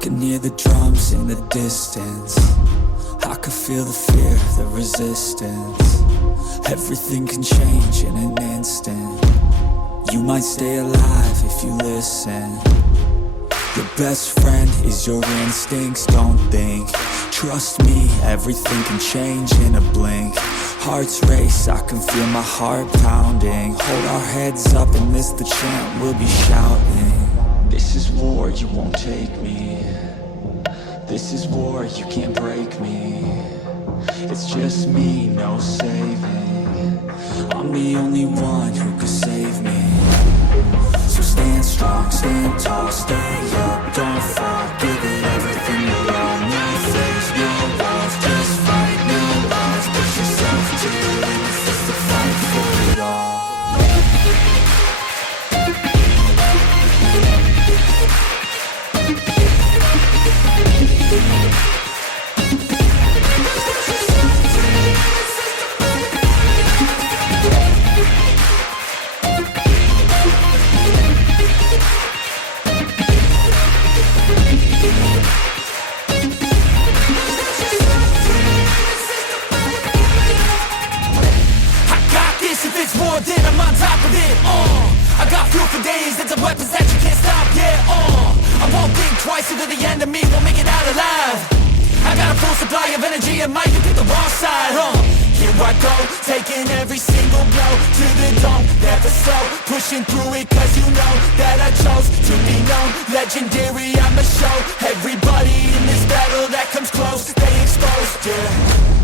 can hear the drums in the distance. I can feel the fear, the resistance. Everything can change in an instant. You might stay alive if you listen. Your best friend is your instincts, don't think. Trust me, everything can change in a blink. Hearts race, I can feel my heart pounding. Hold our heads up and this the chant we'll be shouting. This is war, you won't take me. This is war, you can't break me. It's just me, no saving. I'm the only one who could save me. So stand strong, stand tall, stay up, don't fall. Give it everything you own. No fears, no walls, just fight, no laws. Push yourself to the limits, it's the fight for it all. Then I'm on top of it, I got fuel for days, and some weapons that you can't stop, yeah, I won't think twice, into the enemy won't make it out alive. I got a full supply of energy and might you pick the wrong side, Here I go, taking every single blow to the dome, never slow, pushing through it cause you know that I chose to be known, legendary, I'ma show everybody in this battle that comes close, they exposed, yeah.